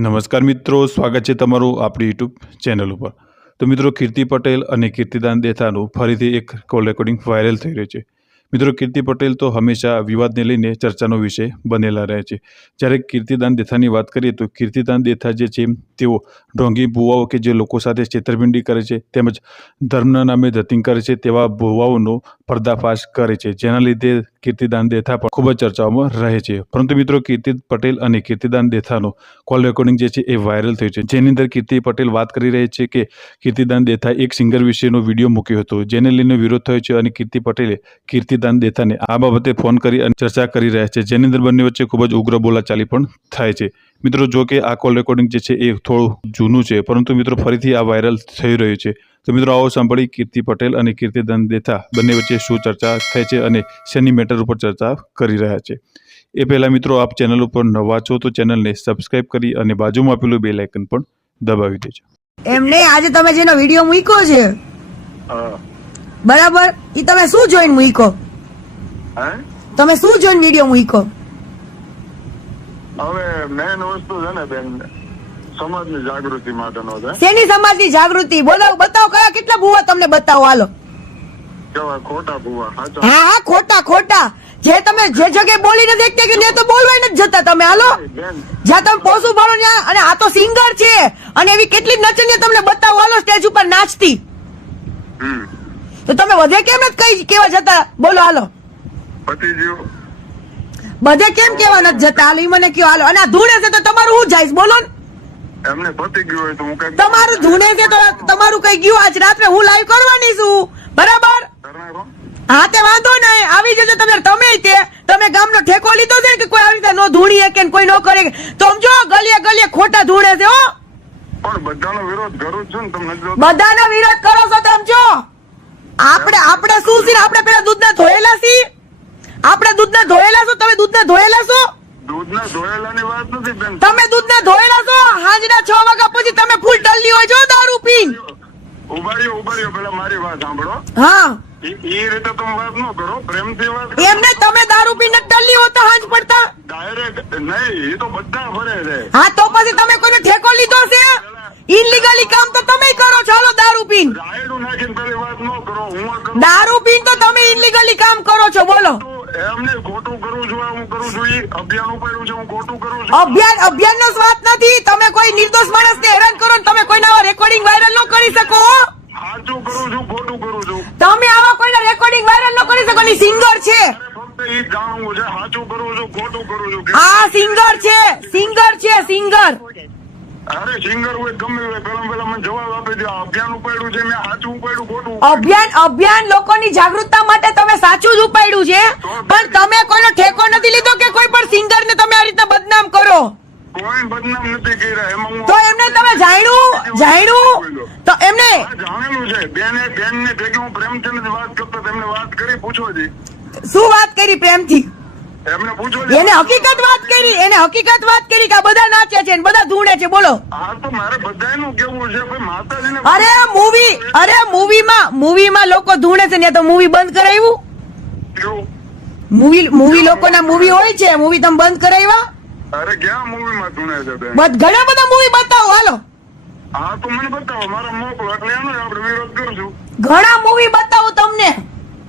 નમસ્કાર મિત્રો, સ્વાગત છે તમારું આપણી યુટ્યુબ ચેનલ ઉપર. તો મિત્રો, કીર્તિ પટેલ અને કીર્તિદાન દેથાનું ફરીથી એક કોલ રેકોર્ડિંગ વાયરલ થઈ રહ્યું છે. મિત્રો, કીર્તિ પટેલ તો હંમેશા વિવાદને લઈને ચર્ચાનો વિષય બનેલા રહે છે. જ્યારે કીર્તિદાન દેથાની વાત કરીએ તો કીર્તિદાન દેથા જે છે, તેઓ ઢોંગી ભુવાઓ કે જે લોકો સાથે છેતરપિંડી કરે છે, તેમજ ધર્મના નામે ધતિંગ કરે છે, તેવા ભુવાઓનો પર્દાફાશ કરે છે, જેના લીધે કીર્તિદાન દેથા પણ ખૂબ જ ચર્ચાઓમાં રહે છે. પરંતુ મિત્રો, કીર્તિ પટેલ અને કીર્તિદાન દેથાનો કોલ રેકોર્ડિંગ જે છે, એ વાયરલ થયું છે. જેની અંદર કીર્તિ પટેલ વાત કરી રહી છે કે કીર્તિદાન દેથા એક સિંગર વિશેનો વીડિયો મૂક્યો હતો, જેને લઈને વિરોધ થયો છે અને કીર્તિ પટેલે કીર્તિદાન દેતાને આ બાબતે ફોન કરી અને ચર્ચા કરી રહ્યા છે. જેની અંદર બંને વચ્ચે ખૂબ જ ઉગ્ર બોલાચાલી પણ થાય છે. મિત્રો જો કે આ કોલ રેકોર્ડિંગ જે છે એ થોડું જૂનું છે પરંતુ મિત્રો ફરીથી આ વાયરલ થઈ રહ્યું છે. તો મિત્રો આવો સાંભળી કીર્તિ પટેલ અને કીર્તિદાન દેથા બંને વચ્ચે શું ચર્ચા થઈ છે અને શેની મેટર ઉપર ચર્ચા કરી રહ્યા છે. એ પહેલાં મિત્રો આપ ચેનલ ઉપર નવા છો તો ચેનલને સબસ્ક્રાઇબ કરી અને બાજુમાં આપેલું બે લાઇકન પણ દબાવી દેજો. એમ નહીં આજે તમે જેનો વીડિયો મૂક્યો છે બરાબર? એ તમે શું જોઈને મૂક્યો? તમે શું જોઈને વીડિયો મૂક્યો? હવે મેન વસ્તુ છે ને બેન સમાજની જાગૃતિ માટેનો છે. શેની સમાજની જાગૃતિ? બોલો બતાવો કયા કેટલા ભૂવા તમને બતાવો? હાલો. કેવા ખોટા ભૂવા સાચા? હા હા ખોટા ખોટા. જે તમે જે જગ્યાએ બોલી નથી શકતા કે ત્યાં તો બોલવા નથી જતા તમે હાલો. જ્યાં તમે પોસું ભણો ત્યાં અને આ તો સિંગર છે. અને એવી કેટલી નચનીય તમને બતાવો હાલો સ્ટેજ ઉપર નાચતી. તો તમે વધે કેમ નથી કઈ કેવા જતા? બોલો હાલો. પતિ બધે કેમ કેવા નથી જતા? હાલ મને કયો હાલો. અને ધૂણે છે તો તમારું હું જાય બોલો ને. એમને પતિ ગયું હોય તો હું કઈ તમારું ધૂણે છે તો તમારું કઈ ગયું? આજ રાત્રે હું લાઈવ કરવાની છું. બરાબર? હા તે વાંધો નહીં. આવી જજો તમે. તમે તે તમે ગામનો ઠેકો લીધો છે કે કોઈ આવી રીતે નો ધૂણીએ કે કોઈ નો કરે તો સમજો ગલીએ ગલીએ ખોટા ધૂણે છે હો. પણ બધાનો વિરોધ કરું છું ને તમને જો બધાનો વિરોધ કરો છો તમે જો. આપણે આપણે શું છે આપણે પેલા દૂધના ધોયેલા છીએ. આપણે દૂધના ધોયેલા છો? તમે દૂધના ધોયેલા છો? દૂધના ધોયેલાની વાત નથી બેન. તમે દૂધના ધોયેલા છો? હાંજના છ વાગ્યા પછી તમે ફૂલ ટલ્લી હોય છો દારૂ પીન. ઊભા રહ્યો પેલા મારી વાત સાંભળો. હા. એ રીતે તમે વાત ન કરો પ્રેમથી વાત એમને તમે દારૂ પીને ટલ્લી હોતા હાંજ પડતા. ડાયરેક્ટ નહીં એ તો બધા ભરે છે. હા તો પછી તમે કોઈને ઠેકો લીધો છે ઇનલીગલી કામ તો તમે કરો છો હાલો દારૂ પીન રાયડું નાખીને પેલી વાત ન કરો હું આ કરું દારૂ પીન તો તમે ઇનલીગલી કામ કરો છો બોલો તો એમને ખોટું કરું છું આ હું કરું છું ઈ અભિયાન હું અભિયાન નો વાત નથી. તમે કોઈ નિર્દોષ માણસ ને હેરાન કરો ને તમે કોઈના રેકોર્ડિંગ વાયરલ ન કરી શકો. હો. સાચું કરું છું ખોટું કરું છું. તમે આવા કોઈના રેકોર્ડિંગ વાયરલ ન કરી શકો. સિંગર છે. આ સિંગર છે. સિંગર છે સિંગર. અરે સિંગર હોય ગમે હોય પેલા પેલા મને જવાબ આપી દો. અભિયાન ઉપાડ્યું છે મેં સાચું ઉપાડ્યું ખોટું અભિયાન અભિયાન લોકોની જાગૃતતા માટે તમે સાચું જ ઉપાડ્યું છે. પણ તમે કોઈનો ઠેકો નથી લીધો કે કોઈ પણ સિંગર ને તમે આ રીતના બદનામ કરો? કોઈ બદનામ નથી કર્યા. એમાં તો એમને તમે જાણ્યું? જાણ્યું? તો એમને જાણેલું છે. બેને બેન ને ભેગી હું પ્રેમથી નથી વાત કરતો તેમને વાત કરી પૂછો જી. શું વાત કરી પ્રેમથી? એમને પૂછો એને હકીકત વાત કરી એને હકીકત વાત કરી કે આ બધા નાચે છે ને બધા ધૂણે છે બોલો. અરે મૂવી અરે મૂવીમાં મૂવીમાં લોકો ધૂણે છે ને તો મૂવી બંધ કરાવ્યું? મૂવી મૂવી લોકોના મૂવી હોય છે મૂવી તમે બંધ કરાવ્યા? અરે ક્યાં મૂવી માં ધૂણે છે ઘણા બધા મૂવી બતાવો હાલો. હા તો મને બતાવો મારા મોકલો એટલે એનો આપણે વિરોધ કરશું. ઘણા મૂવી બતાવો તમને.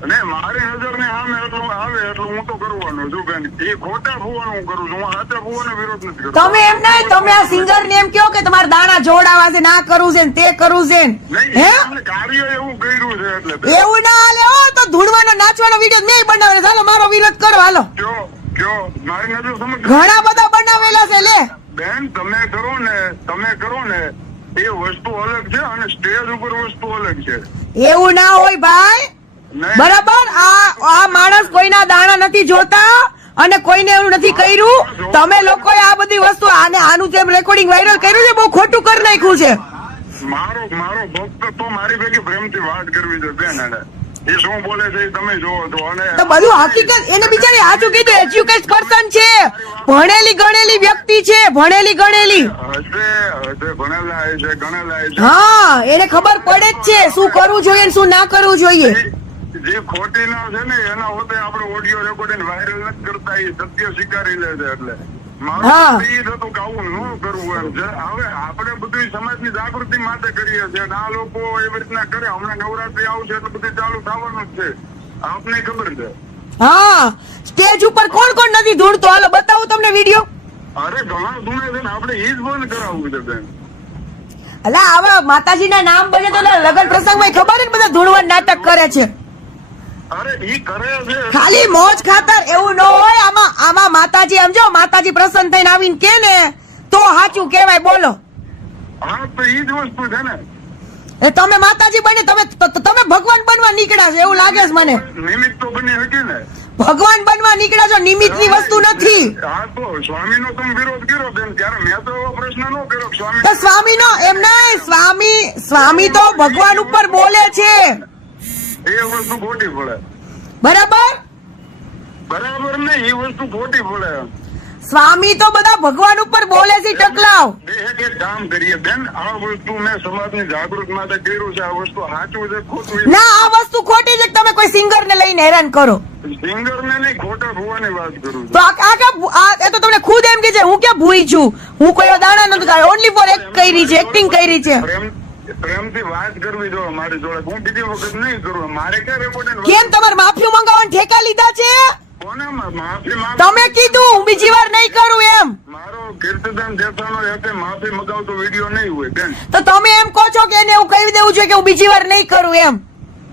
અને મારી નજર ને આમ એટલું આવે એટલું હું તો કરવાનો છું બેન. એ ખોટા ભુવાનું હું કરું છું. હું સાચા ભુવાનો વિરોધ નથી કરતો. તમે એમ નહીં તમે આ સિંગર ને એમ કયો કે તમારે દાણા જોડાવા છે ના કરવું છે ને તે કરવું છે ને. હે? કાર્ય એવું કર્યું છે એટલે એવું ના હાલે. હો તો ધૂળવાનો નાચવાનો વીડિયો નહીં બનાવે. ચાલો મારો વિરોધ કરો હાલો. કયો કયો મારી નજર સમજ ઘણા બધા બનાવેલા છે લે. બેન તમે કરો ને તમે કરો ને એ વસ્તુ અલગ છે અને સ્ટેજ ઉપર વસ્તુ અલગ છે. એવું ના હોય ભાઈ. બરાબર? આ આ માણસ કોઈના દાણા નથી જોતા અને કોઈને એવું નથી કર્યું. તમે લોકોએ આ બધી વસ્તુ આને આનું જેમ રેકોર્ડિંગ વાયરલ કર્યું છે બહુ ખોટું કરી નાખ્યું છે. મારો મારો ભક્ત તો મારી ભેગી પ્રેમથી વાત કરવી છે બેન એ શું બોલે છે તમે જોવો તો. અને તો બધું હકીકત એને બિચારી સાચું કીધું એજ્યુકેટ પર્સન છે. ભણેલી ગણેલી વ્યક્તિ છે ભણેલી ગણેલી. હશે હશે ભણેલા હશે ગણેલા હશે. હા એને ખબર પડે જ છે શું કરવું જોઈએ શું ના કરવું જોઈએ. જે ખોટી ના છે ને એના હોતે આપણે ઓડિયો રેકોર્ડિંગ વાયરલ નથી કરતા એ સત્ય સ્વીકારી લે છે એટલે. મારું હા. તો ઈ જ હતું કે આવું ન કરવું એમ છે. હવે આપણે બધું સમાજની જાગૃતિ માટે કરીએ છીએ અને આ લોકો એવી રીતના કરે. હમણાં નવરાત્રી આવશે એટલે બધું ચાલુ થવાનું જ છે. આપને ખબર છે? હા. સ્ટેજ ઉપર કોણ કોણ નથી ધૂળતો હાલો બતાવું તમને વીડિયો. અરે ઘણા ધૂણે છે ને આપણે ઈ જ બંધ કરાવવું છે બેન. અલા આવા માતાજીના નામ બને તો લગ્ન પ્રસંગમાં ખબર ને બધા ધૂળવા નાટક કરે છે? ખાલી મોજ ખાતર એવું ન હોય આમાં આમાં માતાજી એમ જો માતાજી પ્રસન્ન થઈને આવીને કે ને તો સાચું કહેવાય બોલો. હા તો ઈ જ વસ્તુ છે ને. એ તમે માતાજી બને તમે તમે ભગવાન બનવા નીકળ્યા છો એવું લાગે છે મને. નિમિત્ત તો બની શકી ને. ભગવાન બનવા નીકળ્યા છો નિમિત્તની વસ્તુ નથી. હા તો સ્વામીનો તમે વિરોધ કર્યો બેન ત્યારે મેં તો એવો પ્રશ્ન નો કર્યો સ્વામી તો સ્વામીનો એમ નહીં સ્વામી સ્વામી તો ભગવાન ઉપર બોલે છે. એ વસ્તુ ખોટી પડે. બરાબર? બરાબર ને એ વસ્તુ ખોટી પડે. સ્વામી તો બધા ભગવાન ઉપર બોલે છે ટકલાવ. એક કામ કરીએ. બેન આ વસ્તુ મેં સમાજની જાગૃત માટે કર્યું છે. આ વસ્તુ સાચું છે ખોટું ના આ વસ્તુ ખોટી છે તમે કોઈ સિંગર ને લઈને હેરાન કરો? સિંગર ને નહીં ખોટા ભૂવાની વાત કરું તો આ આ આ એ તો તમને ખુદ એમ કે છે હું ક્યાં ભૂઈ છું? હું કોઈ દાણા નથી ઓન્લી ઓનલી ફોર એક કરી છે એક્ટિંગ કરી છે. પ્રેમથી વાત કરવી જો મારી જોડે. હું બીજી વખત નહીં કરું. મારે ક્યાં રેકોર્ડિંગ કેમ તમારે માફી મંગાવવાની ઠેકા લીધા છે? તમે કીધું હું બીજી વાર નહીં કરું એમ. મારો કીર્તિદાન દેસાનો એકે માફી મગાવતો વીડિયો નહીં હોય બેન. તો તમે એમ કહો છો કે એને એવું કહી દેવું જોઈએ કે હું બીજી વાર નહીં કરું એમ?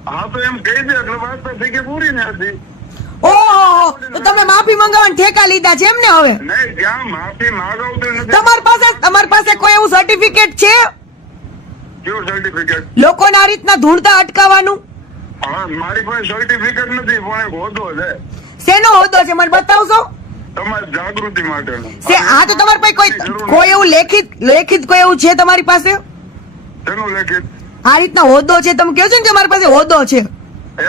હા તો એમ કહી દે એટલે વાત તો થઈ ગઈ પૂરી ને હતી ઓહો તો તમે માફી મંગાવવાની ઠેકા લીધા છે એમ ને હવે? નહીં જ્યાં માફી માંગવતો નથી. તમારી પાસે તમારી પાસે કોઈ એવું સર્ટિફિકેટ છે? કયો સર્ટિફિકેટ લોકોને આ રીતના ધૂળતા અટકાવવાનું? હા મારી પાસે સર્ટિફિકેટ નથી પણ એક હોદ્દો છે. શેનો હોદ્દો છે મને બતાવશો? તમારી જાગૃતિ માટે હા તો તમારી પાસે કોઈ કોઈ એવું લેખિત લેખિત કોઈ એવું છે તમારી પાસે? તેનું લેખિત? આ રીતના હોદ્દો છે તમે કહો છો ને તમારી પાસે હોદ્દો છે.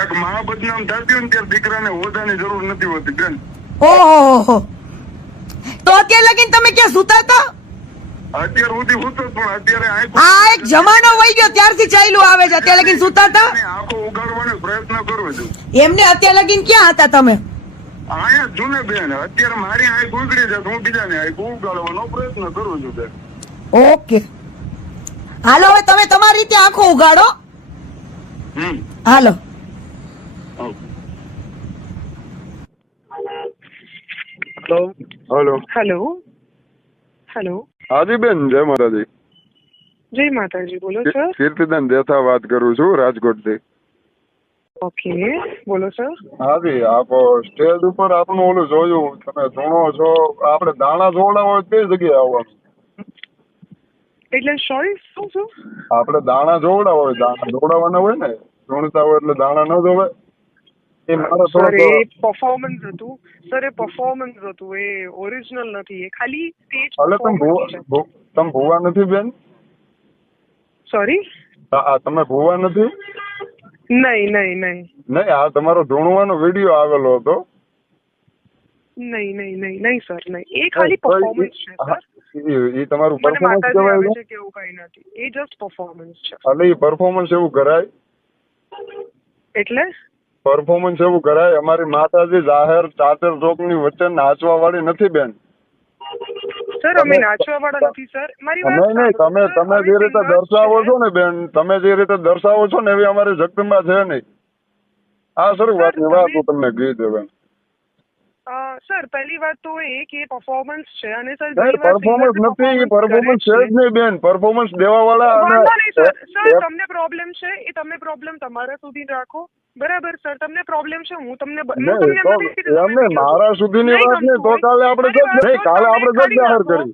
એક મહા બદનામ થતી હોય ને ત્યારે દીકરાને હોદાની જરૂર નથી હોતી બેન. ઓહો તો અત્યારે લગીને તમે ક્યાં સુતા હતા? અત્યાર સુધી હું તો પણ અત્યારે આ એક જમાનો વહી ગયો ત્યારથી ચાલ્યું આવે છે. અત્યારે લગીને સૂતા હતા ની આંખો ઉગાડવાનો પ્રયત્ન કરું છું. એમને અત્યારે લગીન ક્યાં હતા તમે? અહીંયા જ બેન અત્યારે મારી આંખ ઉગડી છે હું બીજાની આંખ ઉગાડવાનો પ્રયત્ન કરું છું બેન. ઓકે. હાલો હવે તમે તમારી રીતે આંખો ઉગાડો. હાલો. હેલો. હલો. હેલો. હેલો હાજી બેન જય માતાજી. જય માતાજી બોલો સર. કીર્તિદાન દેથા વાત કરું છું રાજકોટથી ઓકે બોલો સર. હાજી આપ સ્ટેજ ઉપર આપનું ઓલું જોયું તમે જુણો છો આપણે દાણા જોડા હોય તે જગ્યાએ આવવાનું. એટલે સોરી શું શું? આપણે દાણા જોડા હોય દાણા જોડાવાના હોય ને જોણતા હોય એટલે દાણા ન જોવે એ મારો સર એ પરફોર્મન્સ હતું. સર એ પરફોર્મન્સ હતું. એ ઓરિજિનલ નથી. એ ખાલી સ્ટેજ હલો તમે તમે ભૂવા નથી બેન? સોરી તમે ભૂવા નથી? નહીં નહીં નહીં. નહીં આ તમારો ધૂણવાનો વીડિયો આવેલો હતો. નહીં નહીં નહીં નહીં સર નહીં. એ ખાલી પરફોર્મન્સ છે સર ઈ તમારું મને પરફોર્મન્સ કહેવાય છે છે કે એવું કઈ નથી. એ જસ્ટ પરફોર્મન્સ છે. એટલે એ પરફોર્મન્સ એવું કરાય? એટલે? પરફોર્મન્સ એવું કરાય. અમારી માતાજી જાહેર ચાતર ચોકની વચ્ચે નાચવા વાળી નથી બેન. સર અમે નાચવા વાળા નથી સર મારી વાત નહીં નહીં તમે તમે જે રીતે દર્શાવો છો ને બેન તમે જે રીતે દર્શાવો છો ને એવી અમારી જગતમાં છે નહીં. આ સર, વાત તમે- હું તમને કહી દઉં બેન સર પહેલી વાત તો એ કે પરફોર્મન્સ છે અને સર પરફોર્મન્સ નથી એ પરફોર્મન્સ છે જ નહીં બેન પરફોર્મન્સ દેવા વાળા સર. તમને પ્રોબ્લેમ છે એ તમે પ્રોબ્લેમ તમારા સુધી રાખો. બરાબર સર તમને પ્રોબ્લેમ છે હું તમને તમને. મારા સુધીની વાત નહીં તો કાલે આપણે કાલે આપણે જાહેર કરી.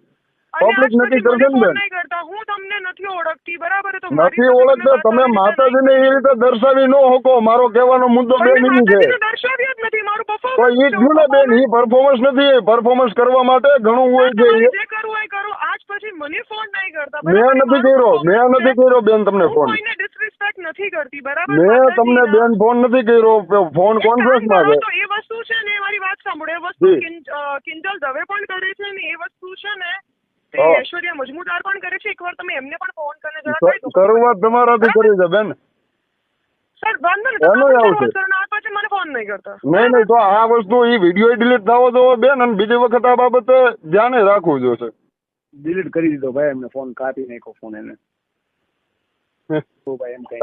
પબ્લિક નથી નક્કી પછી કરશે ને મને બેન કરતા. હું તમને નથી ઓળખતી બરાબર? તો નથી ઓળખતા. તમે માતાજીને એ રીતે દર્શાવી ન હકો મારો કહેવાનો મુદ્દો બે મિનિટ છે. માતાજીને જ નથી. મારું તો એ છે, બેન એ પરફોર્મન્સ નથી. પરફોર્મન્સ કરવા માટે ઘણું હોય છે જે કરવું હોય કરો. આજ પછી મને ફોન નહીં કરતા. મેં નથી કર્યો. મેં નથી. કર્યો બેન તમને ફોન કોઈને નથી કરતી બરાબર? મેં તમને બેન ફોન નથી કર્યો. ફોન કોન્ફરન્સમાં છે તો એ વસ્તુ છે ને મારી વાત સાંભળો. એ વસ્તુ. કિંજલ દવે પણ કરે છે ને એ વસ્તુ છે ને તે ઐશ્વર્યા મજમુદાર પણ કરે છે? એકવાર તમે એમને પણ ફોન કરીને જરા. શરૂઆત તમારાથી કરી છે બેન. સર બંધ નહીં એનો છો. મને ફોન નહીં કરતા. નહીં નહીં તો આ વસ્તુ એ વીડિયો ડિલીટ થવો તો બેન અને બીજી વખત આ બાબત ધ્યાને રાખવું જોશે. ડિલીટ કરી દીધો ભાઈ એમને ફોન કાપી નાખ્યો ફોન એને. તો ભાઈ એમ કઈ